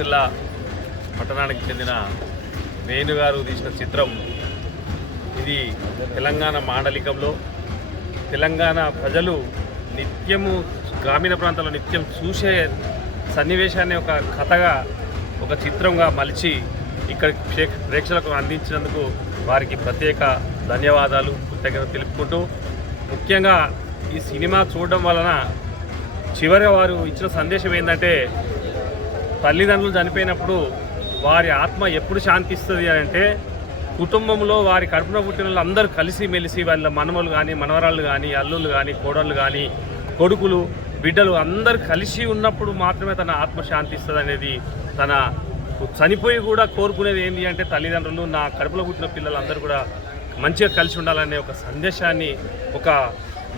సిరిసిల్ల పట్టణానికి చెందిన వేణుగారు తీసిన చిత్రం ఇది. తెలంగాణ మాండలికంలో తెలంగాణ ప్రజలు నిత్యము గ్రామీణ ప్రాంతాల్లో నిత్యం చూసే సన్నివేశాన్ని ఒక కథగా ఒక చిత్రంగా మలిచి ఇక్కడ ప్రేక్షకులకు అందించినందుకు వారికి ప్రత్యేక ధన్యవాదాలు కృతజ్ఞత తెలుపుకుంటూ, ముఖ్యంగా ఈ సినిమా చూడడం వలన చివరి వారు ఇచ్చిన సందేశం ఏంటంటే, తల్లిదండ్రులు చనిపోయినప్పుడు వారి ఆత్మ ఎప్పుడు శాంతిస్తుంది అని అంటే, కుటుంబంలో వారి కడుపున పుట్టిన వాళ్ళు అందరూ కలిసి మెలిసి వాళ్ళ మనమలు కానీ మనవరాళ్ళు కానీ అల్లుళ్ళు కానీ కోడళ్ళు కానీ కొడుకులు బిడ్డలు అందరూ కలిసి ఉన్నప్పుడు మాత్రమే తన ఆత్మ శాంతిస్తుంది అనేది, తన చనిపోయి కూడా కోరుకునేది ఏంటి అంటే, తల్లిదండ్రులు నా కడుపులో పుట్టిన పిల్లలందరూ కూడా మంచిగా కలిసి ఉండాలనే ఒక సందేశాన్ని, ఒక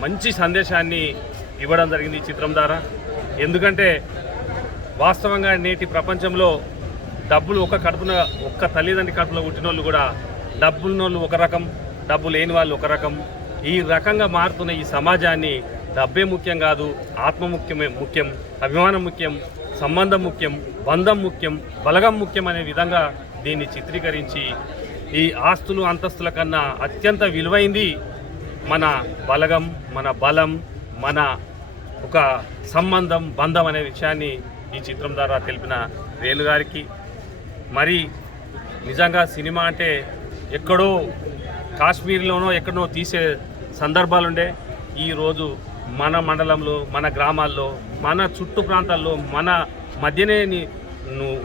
మంచి సందేశాన్ని ఇవ్వడం జరిగింది ఈ చిత్రం ద్వారా. ఎందుకంటే వాస్తవంగా నేటి ప్రపంచంలో డబ్బులు ఒక్క తల్లిదండ్రి కడుపులో పుట్టిన వాళ్ళు కూడా డబ్బులున్నోళ్ళు ఒక రకం, డబ్బు లేని వాళ్ళు ఒక రకం. ఈ రకంగా మారుతున్న ఈ సమాజాన్ని డబ్బే ముఖ్యం కాదు, ఆత్మ ముఖ్యం, అభిమానం ముఖ్యం, సంబంధం ముఖ్యం, బంధం ముఖ్యం, బలగం ముఖ్యం అనే విధంగా దీన్ని చిత్రీకరించి, ఈ ఆస్తులు అంతస్తుల కన్నా అత్యంత విలువైంది మన బలగం, మన బలం, మన ఒక సంబంధం, బంధం అనే విషయాన్ని ఈ చిత్రం ద్వారా తెలిపిన వేణుగారికి, మరి నిజంగా సినిమా అంటే ఎక్కడో కాశ్మీర్లోనో ఎక్కడో తీసే సందర్భాలుండే, ఈరోజు మన మండలంలో, మన గ్రామాల్లో, మన చుట్టూ ప్రాంతాల్లో, మన మధ్యనే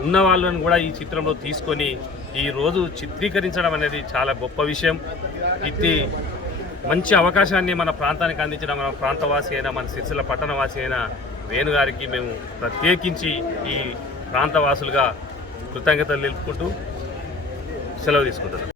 ఉన్న వాళ్ళని కూడా ఈ చిత్రంలో తీసుకొని ఈరోజు చిత్రీకరించడం అనేది చాలా గొప్ప విషయం. ఇది మంచి అవకాశాన్ని మన ప్రాంతానికి అందించిన మన ప్రాంతవాసి అయిన, మన సిరిసిల్ల పట్టణవాసి అయిన వేణుగారికి మేము ప్రత్యేకించి ఈ ప్రాంతవాసులుగా కృతజ్ఞతలు తెలుపుకుంటూ సెలవు తీసుకుంటున్నాం.